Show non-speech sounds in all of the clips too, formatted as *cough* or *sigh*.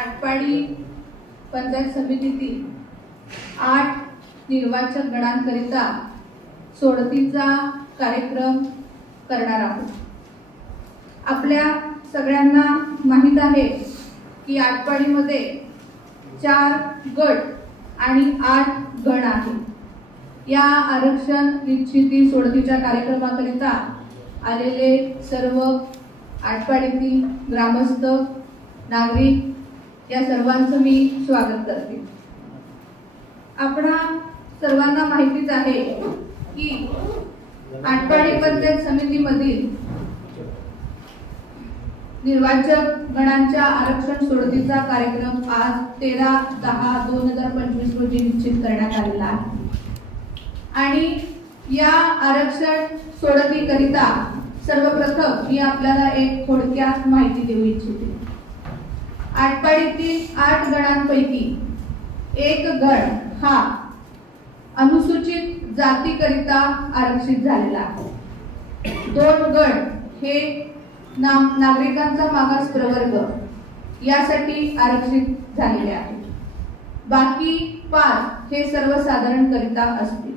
आटपाडी पंचायत समितीतील आठ निर्वाचक गणांकरिता सोडतीचा कार्यक्रम करणार आहोत. आपल्या सगळ्यांना माहीत आहे की आटपाडीमध्ये चार गट आणि आठ गण आहेत. या आरक्षण निश्चिती सोडतीच्या कार्यक्रमाकरिता आलेले सर्व आटपाडीतील ग्रामस्थ नागरिक या सर्वांचं मी स्वागत करते. आपणा सर्वांना माहितीच आहे की आटपाडी पंचायत समितीमधील निर्वाचक गणांच्या आरक्षण सोडतीचा कार्यक्रम आज तेरा दहा दोन हजार पंचवीस रोजी निश्चित करण्यात आलेला आहे. आणि या आरक्षण सोडतीकरिता सर्वप्रथम मी आपल्याला एक थोडक्यात माहिती देऊ इच्छिते. आटपाडीतील आठ गणांपैकी. एक गण हा अनुसूचित जातीकरिता आरक्षित झालेला आहे. दोन गण हे नाम नागरिकांचा मागास प्रवर्ग यासाठी आरक्षित झालेले आहे बाकी पाच हे सर्वसाधारण करिता असतील.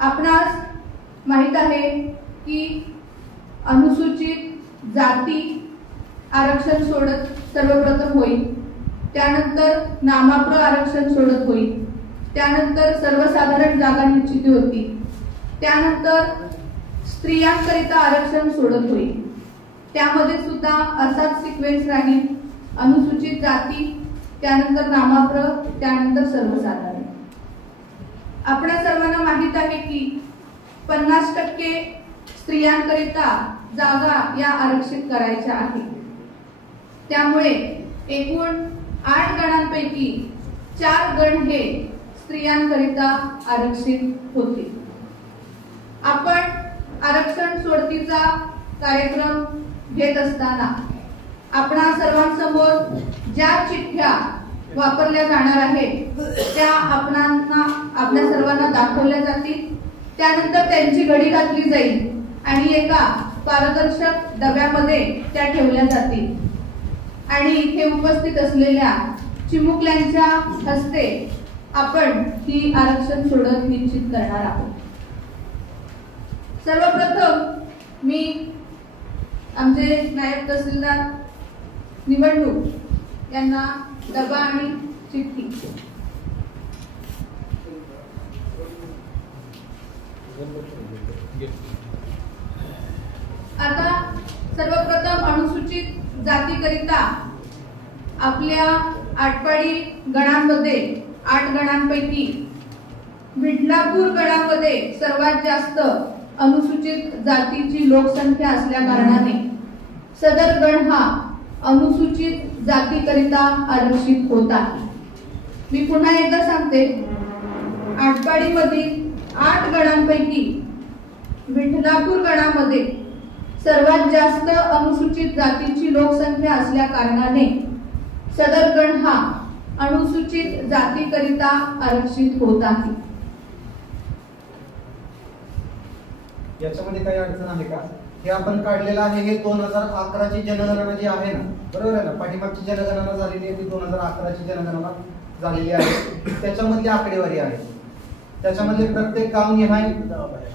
आपणास माहीत आहे की अनुसूचित जाती आरक्षण सोडत सर्वप्रथम होईल. त्यानंतर नामाप्र आरक्षण सोडत होईल. त्यानंतर सर्वसाधारण जागा निश्चिती होती. त्यानंतर स्त्रियांकरिता आरक्षण सोडत होईल. त्यामध्ये सुद्धा असाच सिक्वेन्स राहील. अनुसूचित जाती त्यानंतर नामाप्र त्यानंतर सर्वसाधारण. आपल्या सर्वांना माहीत आहे की पन्नास टक्के स्त्रियांकरिता जागा या आरक्षित करायच्या आहेत. त्यामुळे एकूण आठ गणांपैकी चार गण हे स्त्रियांकरिता आरक्षित होते. आपण आरक्षण सोडतीचा कार्यक्रम घेत असताना आपणा सर्वांसमोर ज्या चिठ्ठ्या वापरल्या जाणार आहेत त्या आपणांना आपल्या सर्वांना दाखवल्या जातील. त्यानंतर त्यांची घडी घातली जाईल आणि एका पारदर्शक डब्यामध्ये त्या ठेवल्या जातील. आणि इथे उपस्थित असलेल्या चिमुकल्यांच्या हस्ते आपण ही आरक्षण सोडत निश्चित करणार आहोत. सर्वप्रथम मी आमचे नायब तहसीलदार निवडणूक यांना डबा आणि चिठ्ठी. आता सर्वप्रथम अनुसूचित जातीकरिता आपल्या आटपाडी गणांमध्ये आठ गणांपैकी मिडनापूर गणामध्ये सर्वात जास्त अनुसूचित जातीची लोकसंख्या असल्या कारणाने सदर गण हा अनुसूचित जातीकरिता आरक्षित होत आहे. मी पुन्हा एकदा सांगते आटपाडीमधील आठ गणांपैकी विठलापूर गणामध्ये सर्वात जास्त अनुसूचित जातीची लोकसंख्या असल्या कारणाने सदर गण हा अनुसूचित जातीकरिता आरक्षित होत आहे. याच्यामध्ये काही अडचण आहे का? हे आपण काढलेलं आहे हे दोन हजार अकराची जनगणना जी आहे ना बरोबर आहे ना? पाठीमागची जनगणना झालेली आहे ती दोन हजार अकराची जनगणना झालेली आहे. त्याच्यामधली आकडेवारी आहे. त्याच्यामध्ये प्रत्येक गाव निहाय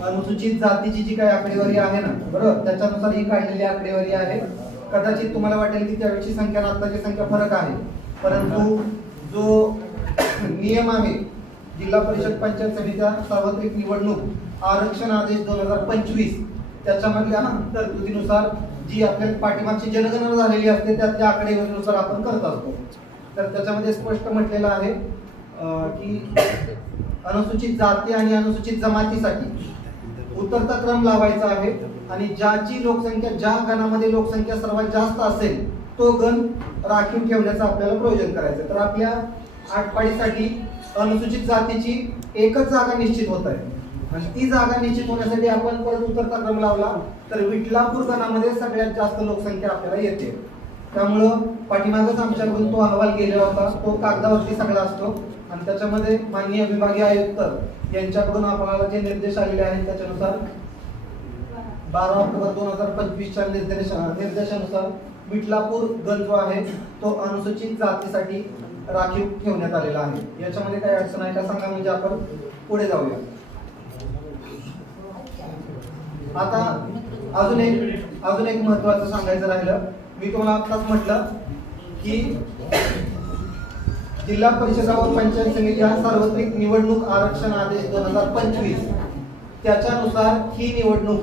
अनुसूचित जातीची जी काही आकडेवारी आहे ना बरोबर? त्याच्यानुसार ही काढलेली आकडेवारी आहे. कदाचित तुम्हाला वाटेल की त्यावेळची संख्या आताची आत्ताची संख्या फरक आहे. परंतु जो नियम आहे जिल्हा परिषद पंचायत समित्या सार्वत्रिक निवडणूक आरक्षण आदेश दोन हजार पंचवीस त्याच्यामधल्या तरतुदीनुसार जी आपल्या पाठीमागची जनगणना झालेली असते त्यातल्या आकडेवारीनुसार आपण करत असतो. तर त्याच्यामध्ये स्पष्ट म्हटलेलं आहे की अनुसूचित जाती आणि अनुसूचित जमातीसाठी उतरता क्रम लावायचा आहे. आणि ज्याची लोकसंख्या ज्या गणामध्ये लोकसंख्या सर्वात जास्त असेल तो गण राखीव ठेवण्याचं आपल्याला प्रयोजन करायचं तर आपल्या आठपाडीसाठी अनुसूचित जातीची एकच जागा निश्चित होत आहे. आणि ती जागा निश्चित होण्यासाठी आपण परत उतरता क्रम लावला तर विठलापूर गणामध्ये सगळ्यात जास्त लोकसंख्या आपल्याला येते. त्यामुळं पाठीमागच आमच्याकडून तो अहवाल गेलेला होता. तो कागदावरती सगळा असतो. आणि त्याच्यामध्ये माननीय विभागीय आयुक्त यांच्याकडून आपल्याला जे निर्देश आलेले आहेत त्याच्यानुसार बारा ऑक्टोबर दोन हजार पंचवीसच्या निर्देश निर्देशानुसार विटलापूर गण जो आहे तो अनुसूचित जातीसाठी राखीव ठेवण्यात आलेला आहे. याच्यामध्ये काही अडचण आहे का सांगा? म्हणजे आपण पुढे जाऊया. आता अजून एक अजून एक महत्वाचं सांगायचं राहिलं. मी तुम्हाला आत्ताच म्हटलं की जिल्हा परिषदा व पंचायत समिती हा सार्वत्रिक निवडणूक आरक्षण आदेश दोन हजार पंचवीस. त्याच्यानुसार ही निवडणूक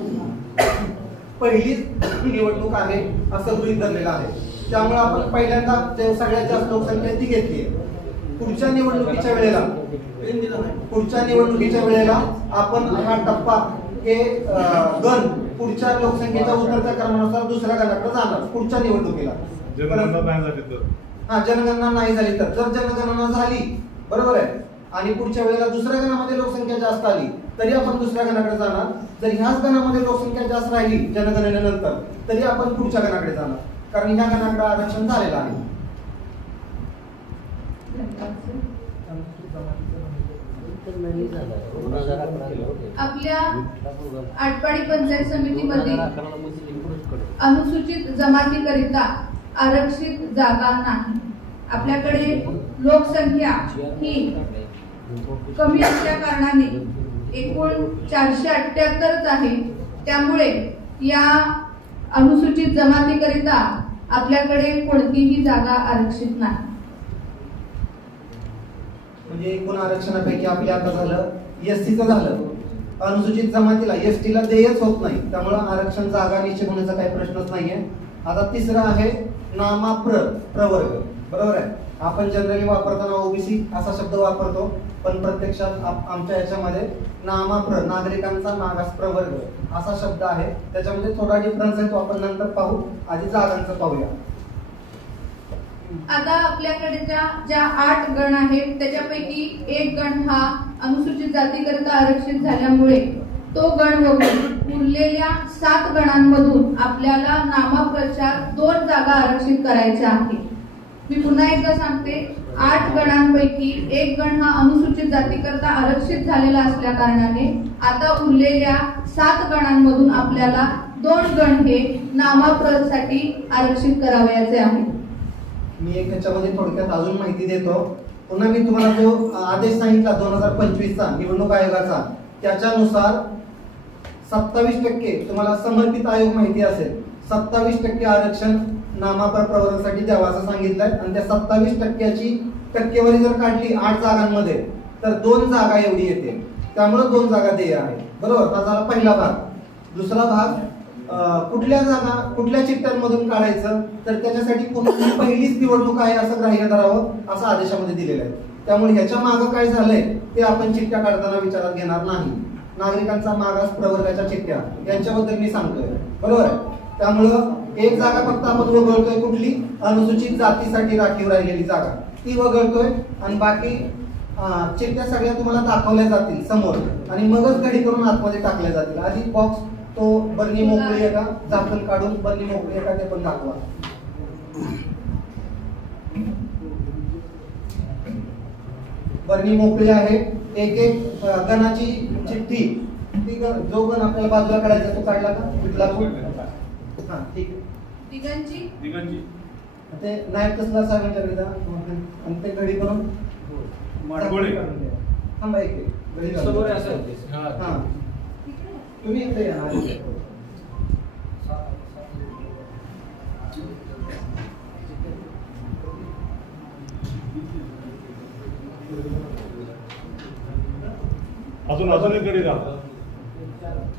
पहिलीच निवडणूक आहे असं गृहीत धरलेलं आहे. त्यामुळे आपण पहिल्यांदा सगळ्यात जास्त लोकसंख्या ती घेतली पुढच्या निवडणुकीच्या वेळेला पुढच्या निवडणुकीच्या वेळेला आपण हा टप्पा हे गण पुढच्या लोकसंख्येच्या उतरत्या क्रमानुसार दुसऱ्या गणाकडे जाणार पुढच्या निवडणुकीला. जनगणना नाही झाली तर हा जनगणना नाही झाली तर. जर जनगणना झाली बरोबर आहे. आणि पुढच्या वेळेला दुसऱ्या गणामध्ये लोकसंख्या जास्त आली तरी आपण दुसऱ्या गणाकडे जाणार. जर ह्याच गणामध्ये लोकसंख्या जास्त राहिली जनगणनेनंतर तरी आपण पुढच्या गणाकडे जाणार. कारण ह्या गणाकडे आरक्षण झालेलं आहे. आपल्या आटपाडी पंचायत समितीमध्ये अनुसूचित जमातीकरिता आरक्षित जागा नाही. आपल्याकडे लोकसंख्या ही कमी असल्या कारणाने एकूण चारशे अठ्याहत्तरच आहे. त्यामुळे या अनुसूचित जमातीकरिता आपल्याकडे कोणतीही जागा आरक्षित नाही. म्हणजे एकूण आरक्षणापैकी आपल्या आता झालं एस सीचं झालं. अनुसूचित जमातीला एस टीला देयच होत नाही. त्यामुळं आरक्षण जागा निश्चित होण्याचा काही प्रश्नच नाहीये. आता तिसरं आहे नामाप्र प्रवर्ग. बरोबर आहे? आपण जनरली वापरताना ओबीसी असा शब्द वापरतो पण प्रत्यक्षात आमच्या याच्यामध्ये नामाप्र नागरिकांचा मागास प्रवर्ग असा शब्द आहे. त्याच्यामध्ये थोडा डिफरन्स आहे तो आपण नंतर पाहू. आधी जागांचं पाहूया. आता आपल्याकडे ज्या ज्या आठ गण आहेत त्याच्यापैकी एक गण हा अनुसूचित जातीकरिता आरक्षित झाल्यामुळे तो गण वगळून उरलेल्या सात गणांमधून आपल्याला नामप्रचार दोन जागा आरक्षित करायच्या आहेत. मी पुन्हा एकदा सांगते आठ गणांपैकी एक गण हा अनुसूचित जातीकरता आरक्षित झालेला असल्या कारणाने आता उरलेल्या सात गणांमधून आपल्याला दोन गण हे नामाप्रसाठी आरक्षित करावयाचे आहे मी एक त्याच्यामध्ये थोडक्यात अजून माहिती देतो. पुन्हा मी तुम्हाला जो आदेश सांगितला दोन हजार पंचवीसचा निवडणूक आयोगाचा त्याच्यानुसार सत्तावीस टक्के तुम्हाला समर्पित आयोग माहिती असेल. सत्तावीस टक्के आरक्षण नामापर प्रवर्गासाठी द्यावं असं सांगितलंय. आणि त्या सत्तावीस टक्क्याची टक्केवारी जर काढली आठ जागांमध्ये तर दोन जागा एवढी येते. त्यामुळे दोन जागा देय आहे बरोबर? हा झाला पहिला भाग. दुसरा भाग कुठल्या जागा कुठल्या चिठ्ठ्यांमधून काढायचं? तर त्याच्यासाठी कोणती पहिलीच निवडणूक आहे असं ग्राह्य धरावं असं आदेशामध्ये दिलेलं आहे. त्यामुळे ह्याच्या मागं काय झालंय ते आपण चिठ्ठ्या काढताना विचारात घेणार नाही. नागरिकांचा मागास प्रवर्गाच्या चिठ्ठ्या यांच्याबद्दल मी सांगतोय. बरोबर? आहे त्यामुळं एक जागा फक्त आपण वगळतोय कुठली? अनुसूचित जातीसाठी राखीव राहिलेली जागा. ती वगळतोय आणि बाकी अं, चिठ्ठ्या सगळ्या तुम्हाला दाखवल्या जातील समोर. आणि मगच घडी करून आतमध्ये टाकल्या जातील. आधी बॉक्स तो बर्नी मोकळी आहे का? झाकण काढून बर्नी मोकळी आहे का ते पण दाखवा. बर्नी मोकळी आहे. एक एक गणाची चिठ्ठी ती ग- जो गण आपल्याला बाजूला काढायचा तो काढला का? विकला तो हा ठीक आहे. तिघांची दिगंजी. ते नायब तसला साहेबांच्याकडे जा आणि ते घडी करून? माडगोळे. थांबा एक एक. घडी. समोर. हा तुम्ही इकडे या. अजून अजून एक गडी घाल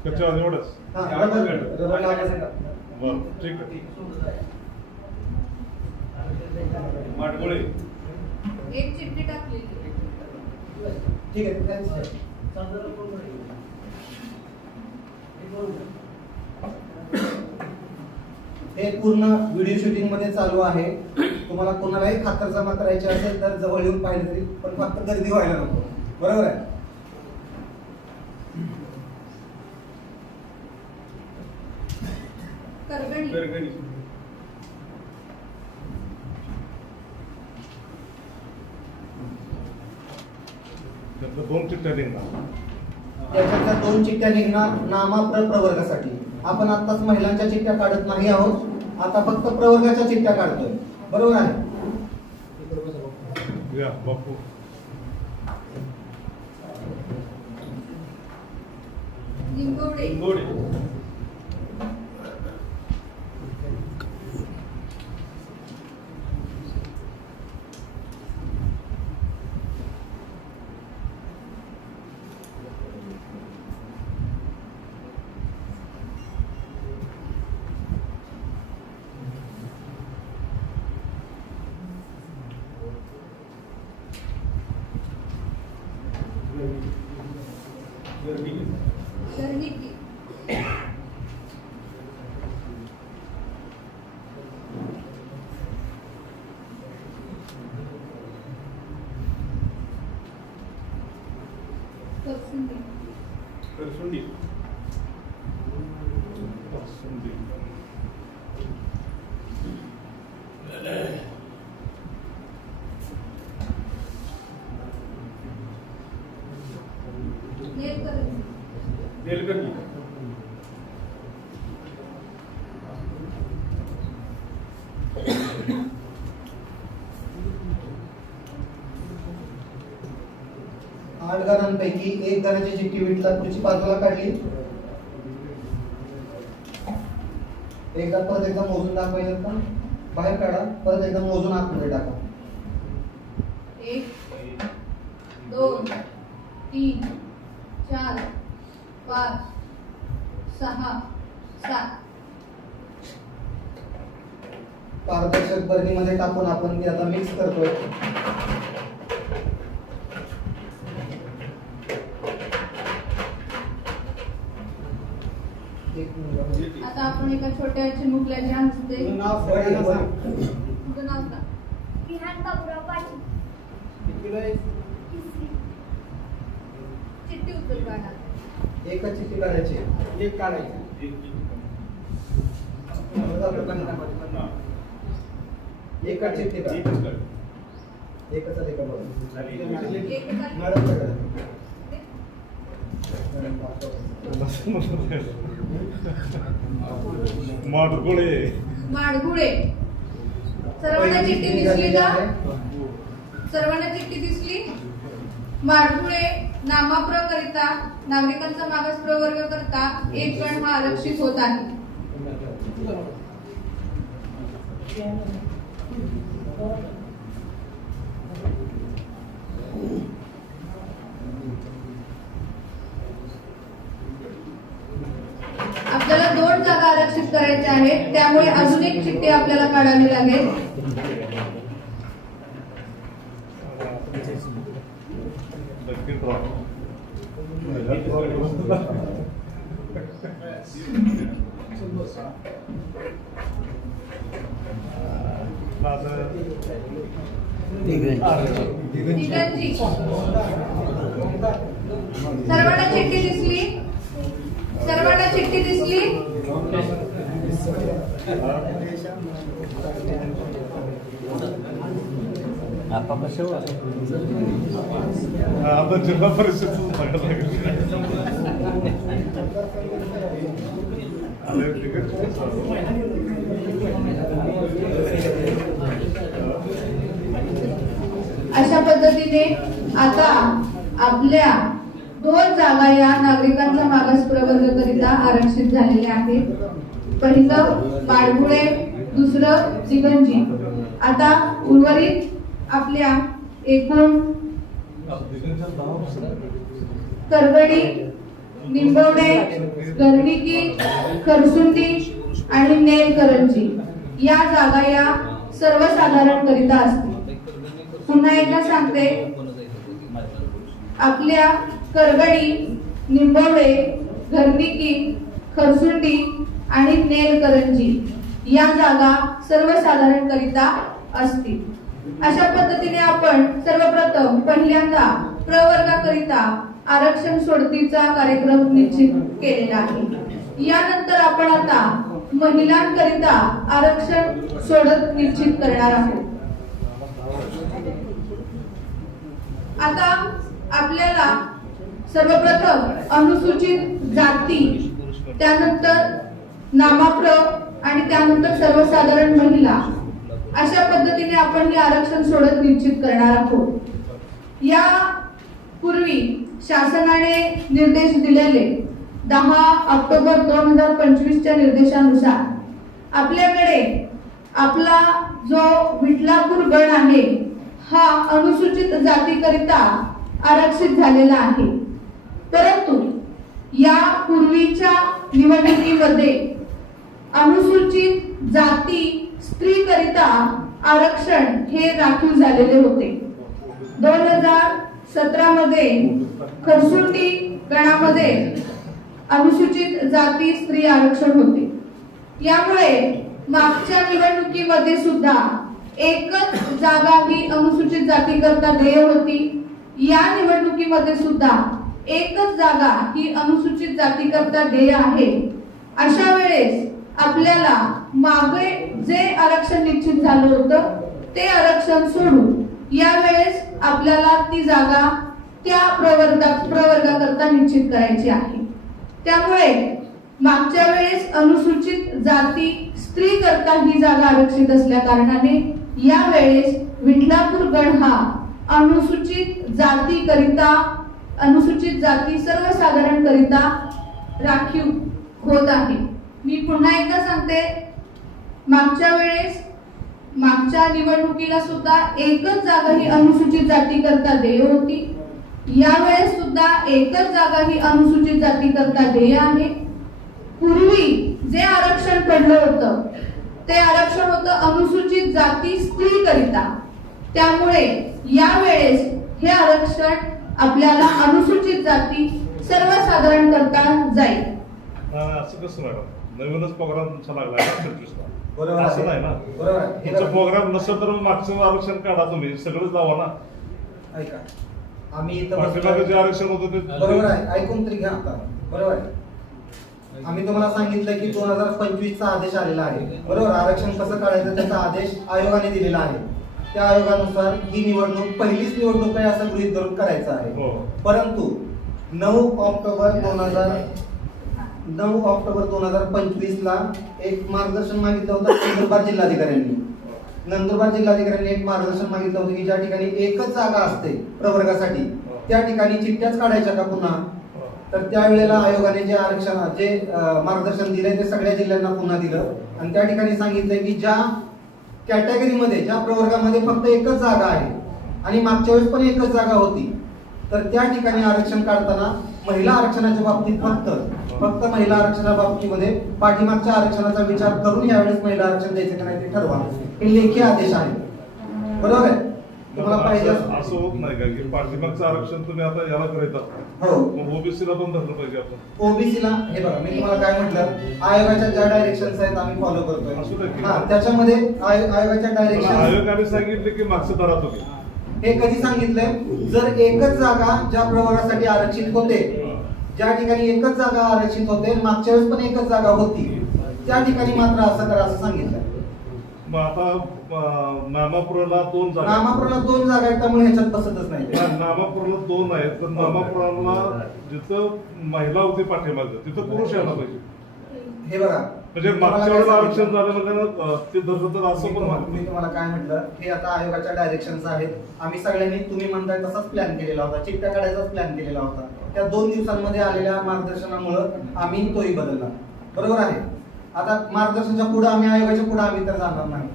कच्च्या एवढंच. हा? बरं ठीक आहे. माटगोळे. एक चिठ्ठी टाकलेली. ठीक आहे थँक्स हे पूर्ण व्हिडिओ शूटिंगमध्ये चालू आहे. तुम्हाला कोणालाही खातरजमा करायची असेल तर जवळ येऊन पाहिजे तरी पण फक्त गर्दी व्हायला नको. बरोबर आहे? दोन चिठ्ठ्या निघणार. त्याच्यातल्या दोन चिठ्ठ्या निघणार नामाप्र प्रवर्गासाठी. आपण आत्ताच महिलांच्या चिठ्ठ्या काढत नाही आहोत. आता फक्त प्रवर्गाच्या चिठ्ठ्या काढतोय. बरोबर आहे? बापू लिंबवडे गोडे घरनिकी करसुंडी करसुंडी गणांपैकी एक गणाची चिठ्ठी विठलापूरची बाजूला काढली. एकदा परत एकदा मोजून दाखवायचं का बाहेर काढा. परत एकदा मोजून आतमध्ये टाका. एक दोन तीन चार पाच सहा सात. पारदर्शक बरणीमध्ये टाकून आपण ती आता मिक्स करतोय. आता आपण एका छोट्या चिमुकल्याच्या हस्ते तुझं नाव का विहान बाबुराव पाटील. चिठ्ठी उचल काढा चिठ्ठी काढायची. एक काढायचं. एकच चिठ्ठी काढ. एकच काढ. एकच आली का बघ. एक. मॅडम, माडगुळे. माडगुळे. सर्वांना चिठ्ठी दिसली का. सर्वांना चिठ्ठी दिसली? माडगुळे नामाप्र करिता नागरिकांचा मागास प्रवर्ग करता एक गण हा आरक्षित होत आहे. आपल्याला दोन जागा आरक्षित करायच्या आहेत. त्यामुळे अजून एक चिठ्ठी आपल्याला काढावी लागेल. दक्षिण राव. माझं तिघांची सर्वांना चिठ्ठी दिसली सर्वांना चिठ्ठी दिसली हा, आता जिल्हा परिषद सांगायला लागेल अरे, तिकडे अशा पद्धतीने आता आपल्या दोन जागा या नागरिकांच्या मागास प्रवर्ग करिता आरक्षित झालेल्या आहेत. पहिलं बाळगुळे दुसरं चिकनजी. आता उर्वरित आपल्या एकूण करगडी निंबवडे गर्णिकी खरसुंडी आणि नेलकरंजी या जागा या सर्वसाधारण करिता असते पुन्हा एकदा सांगते आपल्या करगडी निंबवडे घरनिकी खरसुंडी आणि नेलकरंजी या जागा सर्वसाधारण करिता असतील. अशा पद्धतीने आपण सर्वप्रथम पहिल्यांदा प्रवर्गाकरिता आरक्षण सोडतीचा कार्यक्रम निश्चित केलेला आहे. यानंतर आपण आता महिलांकरिता आरक्षण सोडत निश्चित करणार आहोत. आता आपल्याला सर्वप्रथम अनुसूचित जाती त्यानंतर नामाप्र आणि त्यानंतर सर्वसाधारण महिला अशा पद्धतीने आपण हे आरक्षण सोडत निश्चित करणार आहोत. या पूर्वी शासनाने निर्देश दिलेले दहा ऑक्टोबर दोन हजार पंचवीसच्या निर्देशानुसार आपल्याकडे आपला जो विठलापूर गण आहे हा अनुसूचित जातीकरिता आरक्षित झालेला आहे. परंतु या पूर्वीच्या निवडणुकीमध्ये अनुसूचित जाती स्त्रीकरिता आरक्षण हे राखीव झालेले होते. दोन हजार सतरा मध्ये खरसुंडी गणामध्ये अनुसूचित जाती स्त्री आरक्षण होते. यामुळे मागच्या निवडणुकीमध्ये सुद्धा एकच जागा ही अनुसूचित जाती करता देय होती. या निवडणुकीमध्ये सुद्धा एकच जागा ही अनुसूचित जाती करता देय आहे. अशा वेळेस आपल्याला मागे जे आरक्षण निश्चित झालं होतं ते आरक्षण सोडून यावेळेस आपल्याला ती जागा त्या प्रवर्गा प्रवर्गाकरता निश्चित करायची आहे. त्यामुळे मागच्या वेळेस अनुसूचित जाती स्त्री करता ही जागा आरक्षित असल्या कारणाने यावेळेस विठलापूर गण हा अनुसूचित जाती करिता अनुसूचित जाती सर्वसाधारण करिता राखीव होत आहे. मी पुन्हा एकदा सांगते मागच्या वेळेस मागच्या निवडणुकीला सुद्धा एकच जागा ही अनुसूचित जाती करता देय होती. यावेळेस सुद्धा एकच जागा ही अनुसूचित जाती करता देय आहे. पूर्वी जे आरक्षण पडलं होतं ते आरक्षण होतं अनुसूचित जाती स्त्री करिता त्यामुळे यावेळेस हे आरक्षण आपल्याला अनुसूचित जाती सर्वसाधारण करता जाईल असं कसं मॅडम? नवीनच प्रोग्राम तुमचा लागला ना 25 ला. बरोबर असं आहे. नाही ना? तुमचा. प्रोग्राम नसेल तर मग मागचं आरक्षण काढा तुम्ही. सगळंच लावा ना. ऐका. आम्ही जे. आरक्षण होतं ते बरोबर आहे. ऐकून तरी घ्या आता. बरोबर आहे. आम्ही तुम्हाला सांगितलं की दोन हजार पंचवीस चा आदेश आलेला आहे. बरोबर. आरक्षण कसं काढायचं त्याचा आदेश आयोगाने दिलेला आहे. त्या आयोगानुसार ही निवडणूक पहिलीच निवडणूक आहे असं गृहीत धरून करायचं आहे. हो. परंतु नऊ ऑक्टोबर दोन हजार नऊ ऑक्टोबर दोन हजार पंचवीस ला एक मार्गदर्शन मागितलं होतं नंदुरबार जिल्हाधिकाऱ्यांनी. नंदुरबार जिल्हाधिकाऱ्यांनी एक मार्गदर्शन मागितलं होतं की ज्या ठिकाणी एकच जागा असते प्रवर्गासाठी त्या ठिकाणी चिठ्ठ्याच काढायच्या का पुन्हा? तर त्यावेळेला आयोगाने जे आरक्षण जे मार्गदर्शन दिले ते सगळ्या जिल्ह्यांना पुन्हा दिलं. आणि त्या ठिकाणी सांगितलंय की ज्या कॅटेगरीमध्ये ज्या प्रवर्गामध्ये फक्त एकच जागा आहे आणि मागच्या वेळेस पण एकच जागा होती तर त्या ठिकाणी आरक्षण काढताना महिला आरक्षणाच्या बाबतीत फक्त फक्त महिला आरक्षणा बाबतीमध्ये पाठीमागच्या आरक्षणाचा विचार करून यावेळेस महिला आरक्षण द्यायचं का नाही ते ठरवा. हे लेखी आदेश आहे. बरोबर आहे? तुम्हाला पाहिजे असं होत नाही का? की पाठीमागचं आरक्षण तुम्ही आता याला हो. ओबीसीला पण धरलं पाहिजे आपण. ओबीसीला हे बघा मी तुम्हाला काय म्हटलं? आयोगाच्या ज्या डायरेक्शन आहेत आम्ही फॉलो करतोय. हा त्याच्यामध्ये आयो- आयोगाच्या डायरेक्शन आयोगाने सांगितले की मागचं हे कधी सांगितलंय? जर एकच जागा ज्या प्रवर्गासाठी आरक्षित होते ज्या ठिकाणी एकच जागा आरक्षित होते मागच्या वेळेस पण एकच जागा होती. त्या ठिकाणी मात्र असं करा असं सांगितलंय. मग आता नामापुराला दोन जागा. नामापूरला दोन जागा आहेत त्यामुळे ह्याच्यात बसतच नाही. नामापुराला दोन आहेत पण नामापुराला जिथं महिला होती पाठीमागं तिथं पुरुष यायला पाहिजे. हे बघा म्हणजे मागच्या वेळेला? आरक्षण म्हणजे ते धरलं तर असं मी पण. मी तुम्हाला काय म्हटलं? हे आता आयोगाच्या डायरेक्शन आहेत. आम्ही सगळ्यांनी तुम्ही म्हणताय तसाच प्लॅन केलेला होता. चिठ्ठ्या काढायचाच प्लॅन केलेला होता. त्या दोन दिवसांमध्ये आलेल्या मार्गदर्शनामुळं आम्ही तोही बदलला. बरोबर आहे? आता मार्गदर्शनाच्या पुढे आम्ही आयोगाच्या पुढे आम्ही तर जाणार नाही.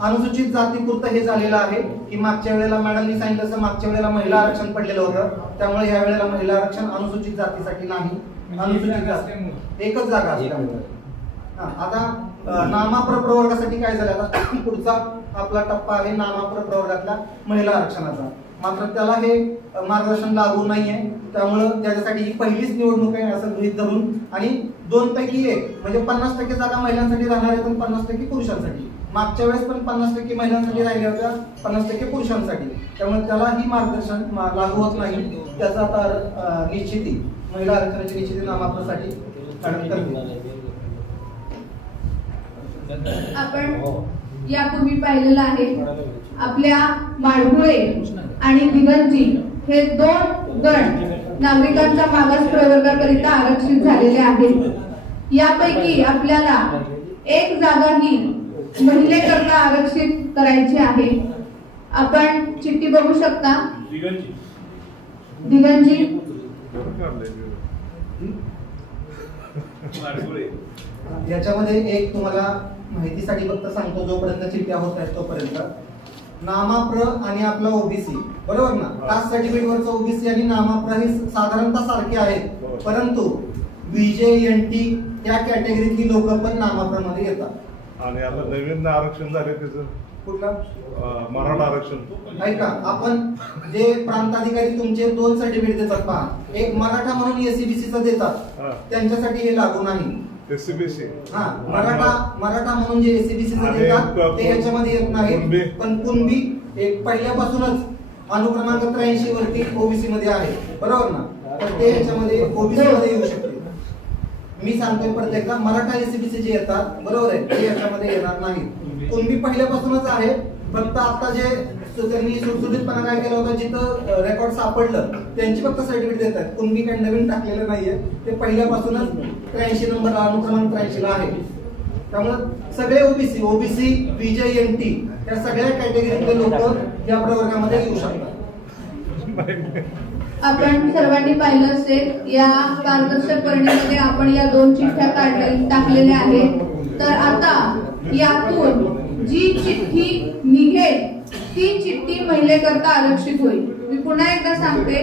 अनुसूचित जाती पुरतं हे झालेलं आहे की मागच्या वेळेला मॅडमनी सांगितलं तसं मागच्या वेळेला महिला आरक्षण पडलेलं होतं. त्यामुळे ह्या वेळेला महिला आरक्षण अनुसूचित जातीसाठी नाही. अनुसूचित जाती. एकच जागा असल्यामुळे. आता नामाप्र प्रवर्गासाठी काय झालं आता? *coughs* पुढचा आपला टप्पा आहे नामाप्र प्रवर्गातल्या महिला आरक्षणाचा. मात्र त्याला हे मार्गदर्शन लागू नाहीये. त्यामुळं त्याच्यासाठी ही पहिलीच निवडणूक आहे असं गृहीत धरून आणि दोन पैकी एक म्हणजे पन्नास टक्के जागा महिलांसाठी राहणार आहेत आणि पन्नास टक्के पुरुषांसाठी. मागच्या वेळेस पण पन्नास टक्के महिलांसाठी राहिल्या होत्या पन्नास टक्के पुरुषांसाठी. त्यामुळे त्याला ही मार्गदर्शन लागू होत नाही. त्याचा आता निश्चिती महिला आरक्षणाची निश्चिती नामाप्रसाठी आपण यापूर्वी पाहिलेलं आहे. आपल्या माडगुळे आणि दिगंजी हे दोन गण नागरिकांच्या मागास प्रवर्गाकरिता आरक्षित झालेले आहेत. यापैकी आपल्याला एक जागा ही महिलेकरता आरक्षित करायची आहे. आपण चिठ्ठी बघू शकता? दिगंजी याच्यामध्ये एक तुम्हाला माहितीसाठी फक्त सांगतो जोपर्यंत चिठ्ठ्या होत आहेत तोपर्यंत. नामाप्र आणि आपला ओबीसी बरोबर ना? कास्ट सर्टिफिकेट वरचं ओबीसी आणि नामाप्र हे साधारणतः सारखे आहेत. परंतु बीजे एन टी त्या कॅटेगरीतली लोक पण नामाप्रमध्ये येतात. आणि आता नवीन आरक्षण झाले त्याचं. कुठला? मराठा आरक्षण. ऐका आपण जे प्रांताधिकारी तुमचे दोन सर्टिफिकेट देतात पहा. एक मराठा म्हणून एसीबीसी च देतात. हा. त्यांच्यासाठी हे लागू नाही. एससीबीसी हा मराठा मराठा म्हणून जे एसीबीसी ते याच्यामध्ये येत नाही? पण कुणबी एक पहिल्यापासूनच अनुक्रमांक त्र्याऐंशी वरती ओबीसी मध्ये आहे. बरोबर ना? तर ते याच्यामध्ये ओबीसी मध्ये येऊ शकते. मी सांगतोय प्रत्येकदा मराठा एसीबीसी जे येतात बरोबर आहे? ते याच्यामध्ये येणार नाही कुणबी पहिल्यापासूनच आहे फक्त आता जे तर त्यांनी सुटसुटीतपणा काय केलं होतं जिथं रेकॉर्ड सापडलं त्यांची फक्त सर्टिफिकेट देतात. कुणबी काही नवीन टाकलेलं नाहीये. ते पहिल्यापासूनच त्र्याऐंशी नंबर अनुक्रमांक त्र्याऐंशी ला आहे. त्यामुळे सगळे OBC OBC VJ N T या सगळ्या कॅटेगरीतले लोक या प्रवर्गामध्ये येऊ शकतात. आपण सर्वांनी पाहिलं असेल या पारदर्शक वर्णीमध्ये आपण या दोन चिठ्ठ्या काढल्या टाकलेल्या आहेत. तर आता यातून जी चिठ्ठी निघेल ती चिठ्ठी महिलेकरता आरक्षित होईल. मी पुन्हा एकदा सांगते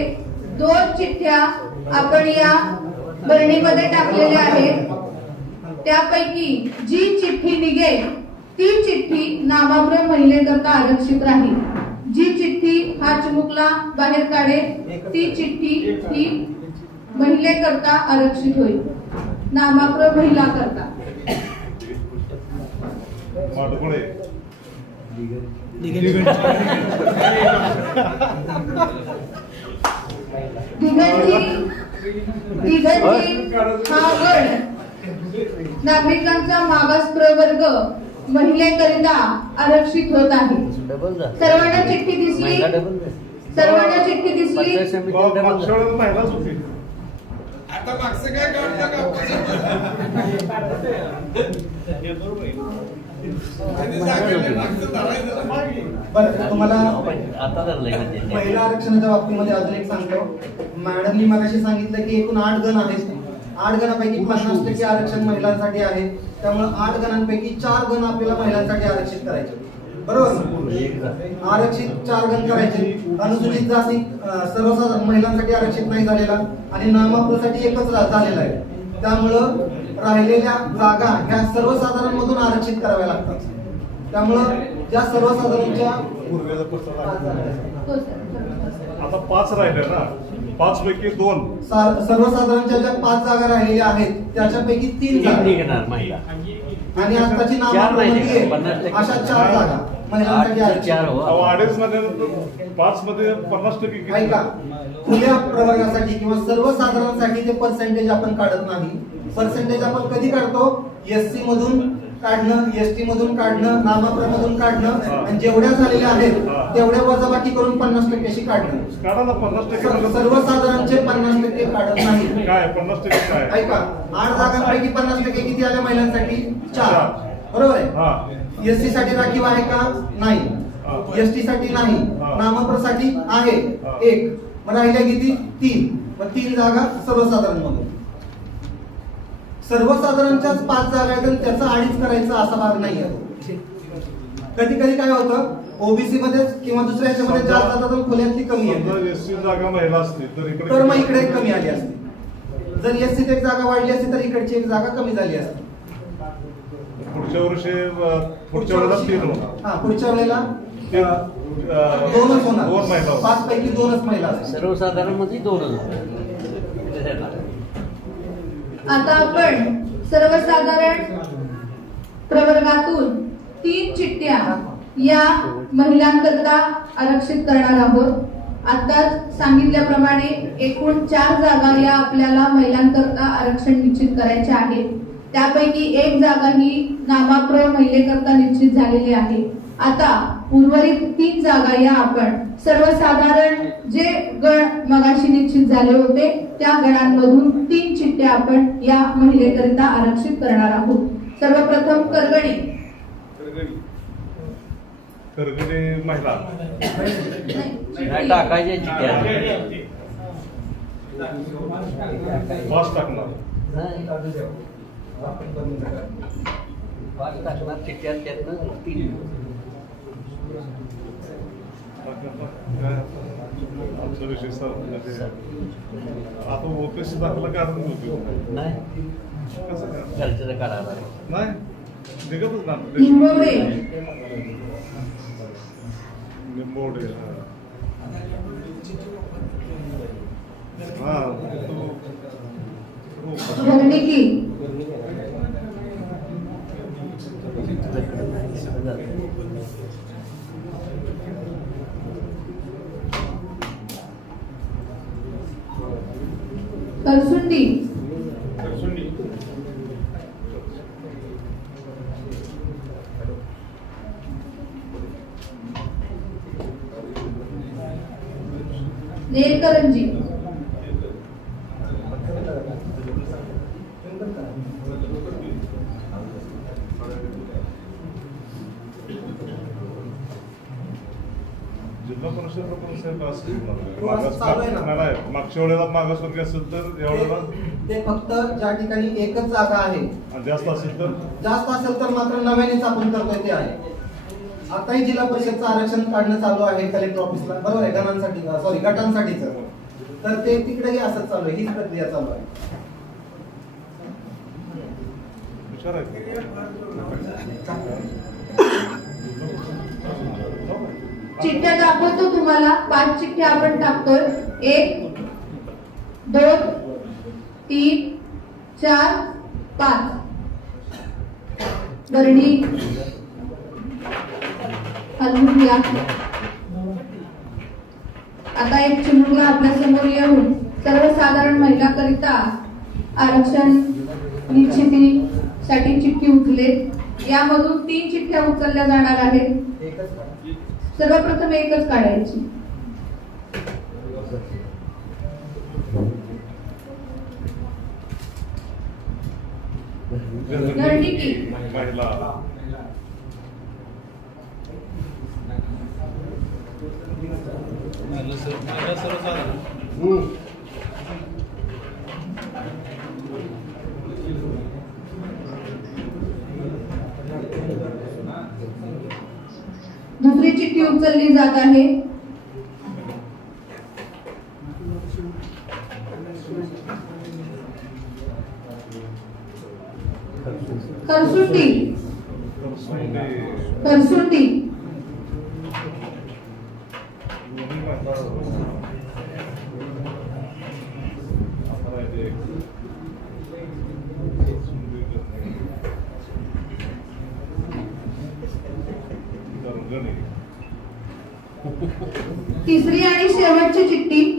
दोन चिठ्ठ्या आपण या बरणीमध्ये टाकलेल्या आहेत. त्यापैकी जी चिठ्ठी निघेल ती चिठ्ठी नामाप्र महिलेकरता आरक्षित राहील. जी चिठ्ठी हा चिमुकला बाहेर काढेल ती चिठ्ठी ही महिलेकरता आरक्षित होईल. नामाप्र महिला करता. दिगंजी हा नागरिकांचा मागास प्रवर्ग महिलेकरिता आरक्षित होत आहे. सर्वांना चिठ्ठी दिसली? सर्वांना चिठ्ठी दिसली? आता मागचं काय *laughs* *laughs* बरं तुम्हाला महिला आरक्षणाच्या बाबतीमध्ये अजून एक सांगतो. मॅडमनी मगाशी सांगितलं की एकूण आठ गण आहेत. आठ गणापैकी पन्नास टक्के आरक्षण महिलांसाठी आहे. त्यामुळे आठ गणांपैकी चार गण आपल्याला महिलांसाठी आरक्षित करायचे. बरोबर? आरक्षित चार गण करायचे. अनुसूचित जाती सर्वसाधारण महिलांसाठी आरक्षित नाही झालेला आणि नामाप्रसाठी एकच झालेला आहे. त्यामुळं राहिलेल्या जागा ह्या सर्वसाधारण मधून आरक्षित कराव्या लागतात. त्यामुळं ज्या सर्वसाधारणच्या आता पाच राहिले ना. पाच पैकी दोन सर्वसाधारणच्या ज्या पाच जागा राहिलेल्या आहेत त्याच्यापैकी तीन जागा. निघणार महिला. आणि आताची नामांकन टक्के. अशा चार जागा. आरक्षित. हो. मध्ये पाच मध्ये पन्नास टक्के किती? ऐका. खुल्या प्रवर्गासाठी किंवा सर्वसाधारणसाठी ते पर्सेंटेज आपण काढत नाही. पर्सेंटेज आपण कधी काढतो? एस सी मधून काढणं एस टी मधून काढणं नामाप्रमधून काढणं. आणि जेवढ्या झालेल्या आहेत तेवढ्या वजाबाकी करून पन्नास टक्क्याशी काढणं. पन्नास टक्के. सर्वसाधारणचे पन्नास टक्के काढत नाही. ऐका आठ जागांपैकी पन्नास टक्के किती आल्या महिलांसाठी? चार. बरोबर आहे? एसटी साठी राखीव आहे का? नाही. एसटी साठी नाही. नामप्रसाठी आहे. एक. मग राहिल्या किती? तीन. मग तीन जागा सर्वसाधारण मधून सर्वसाधारणच्याच पाच जागा आहेत आणि त्याचा अडीच करायचा असा भाग नाही आहे. कधी कधी काय होतं ओबीसी मध्ये किंवा दुसऱ्या ह्याच्यामध्ये जास्त जातात खोल्यातली कमी आहे. एसटी जागा महिला असते तर मग इकडे कमी आली असती. जर एससीत एक जागा वाढली असती तर इकडची एक जागा कमी झाली असती. पुढच्या वर्षी पुढच्या वेळेला तीन हा पुढच्या वेळेला दोनच होणार. दोन महिला होणार. पाच पैकी दोनच महिला. सर्वसाधारणमध्ये दोनच आता आपण सर्वसाधारण प्रवर्गातून तीन चिठ्ठ्या या महिलांकरता आरक्षित करणार आहोत. आताच सांगितल्याप्रमाणे एकूण चार जागा या आपल्याला महिलांकरता आरक्षण निश्चित करायच्या आहेत त्यापैकी एक जागा ही नामाप्र महिलेकरता निश्चित झालेली आहे. आता उर्वरित तीन जागा या आपण सर्वसाधारण जे गण मगाशी निश्चित झाले होते त्या गणांमधून तीन चिठ्ठ्या आपण या महिलेकरिता आरक्षित करणार आहोत. सर्वप्रथम करगणी. करगडे महिला. टाकायचे टाकणार. त्यातनं तीन. आमचा विषय सर आता ओपीसी दाखला कारण नव्हती नाही. कसं काय घरचं करायला नाही? निघतच ना. निंबवडे हा. हा तो- तो- घरनिकी करसुंडी नेरकरंजी जिल्हा परिषद आहे. नाही. मागच्या वेळेला मागासवर्गीय असेल तर या वेळेला ते- ते फक्त ज्या ठिकाणी एकच जागा आहे. जास्त असेल तर? जास्त असेल तर मात्र नव्यानेच आपण करतोय ते आहे. आताही जिल्हा परिषदचं आरक्षण काढणं चालू आहे कलेक्टर ऑफिसला. बरोबर आहे गणांसाठी सॉरी गटांसाठीच. तर ते तिकडेही असंच चालू आहे हीच प्रक्रिया चालू आहे. विचारायचं चिठ्ठ्या दाखवतो तुम्हाला. पाच चिठ्ठ्या आपण टाकतोय. एक दोन तीन चार पाच. बरणी. हलवून घ्या आता एक चिमुकला आपल्यासमोर येऊन सर्वसाधारण महिलाकरिता आरक्षण निश्चितीसाठी चिठ्ठी उचले यामधून तीन चिठ्ठ्या उचलल्या जाणार आहेत. सर्वप्रथम एकच काढायची घरनिकी. महिला किती उचलली जात आहे. खरसुंडी खरसुंडी तिसरी आणि शेवटची चिठ्ठी